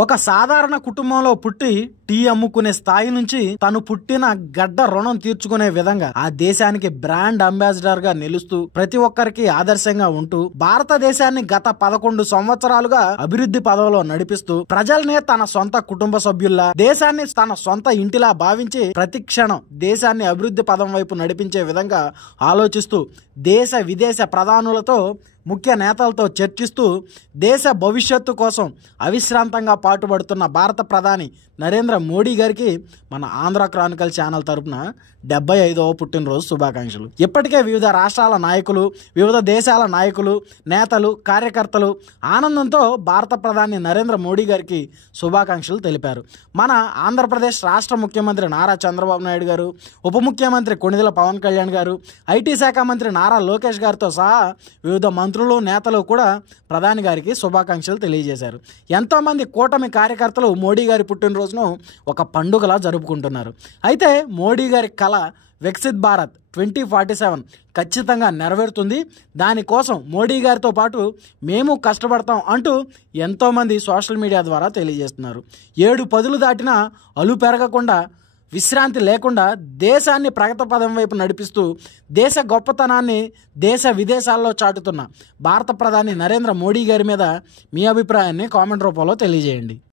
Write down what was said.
ఒక సాధారణ కుటుంబంలో పుట్టి టీ అమ్ముకునే స్థాయి నుంచి తను పుట్టిన గడ్డ రుణం తీర్చుకునే విధంగా ఆ దేశానికి బ్రాండ్ అంబాసిడర్ గా నిలుస్తూ ప్రతి ఒక్కరికి ఆదర్శంగా ఉంటూ భారతదేశాన్ని గత 11 సంవత్సరాలుగా అభివృద్ధి పదవిలో నడిపిస్తూ ప్రజల్నే తన సొంత కుటుంబ సభ్యుల్లా దేశాన్ని తన సొంత ఇంటిలా భావించి ప్రతి క్షణం దేశాన్ని అభివృద్ధి పదం వైపు నడిపించే విధంగా ఆలోచిస్తూ దేశ విదేశ ప్రధానులతో ముఖ్య నేతలతో చర్చిస్తూ దేశ భవిష్యత్తు కోసం అవిశ్రాంతంగా పాటుపడుతున్న భారత ప్రధాని నరేంద్ర మోడీ గారికి మన ఆంధ్ర క్రానికల్ ఛానల్ తరపున 75వ పుట్టినరోజు శుభాకాంక్షలు. ఇప్పటికే వివిధ రాష్ట్రాల నాయకులు, వివిధ దేశాల నాయకులు, నేతలు, కార్యకర్తలు ఆనందంతో భారత ప్రధాని నరేంద్ర మోడీ గారికి శుభాకాంక్షలు తెలిపారు. మన ఆంధ్రప్రదేశ్ రాష్ట్ర ముఖ్యమంత్రి నారా చంద్రబాబు నాయుడు గారు, ఉప ముఖ్యమంత్రి కొణిదెల పవన్ కళ్యాణ్ గారు, ఐటీ శాఖ మంత్రి నారా లోకేష్ గారితో సహా వివిధ మంత్రులు, నేతలు కూడా ప్రధాని గారికి శుభాకాంక్షలు తెలియజేశారు. ఎంతోమంది కూటమి కార్యకర్తలు మోడీ గారి పుట్టినరోజును ఒక పండుగలా జరుపుకుంటున్నారు. అయితే మోడీ గారి కళ వికసిత్ భారత్ 2047 ఖచ్చితంగా నెరవేరుతుంది. దానికోసం మోడీ గారితో పాటు మేము కష్టపడతాం అంటూ ఎంతోమంది సోషల్ మీడియా ద్వారా తెలియజేస్తున్నారు. 7 పదులు దాటినా అలు పెరగకుండా, విశ్రాంతి లేకుండా దేశాన్ని ప్రగతి పదం వైపు నడిపిస్తూ దేశ గొప్పతనాన్ని దేశ విదేశాల్లో చాటుతున్న భారత ప్రధాని నరేంద్ర మోడీ గారి మీద మీ అభిప్రాయాన్ని కామెంట్ రూపంలో తెలియజేయండి.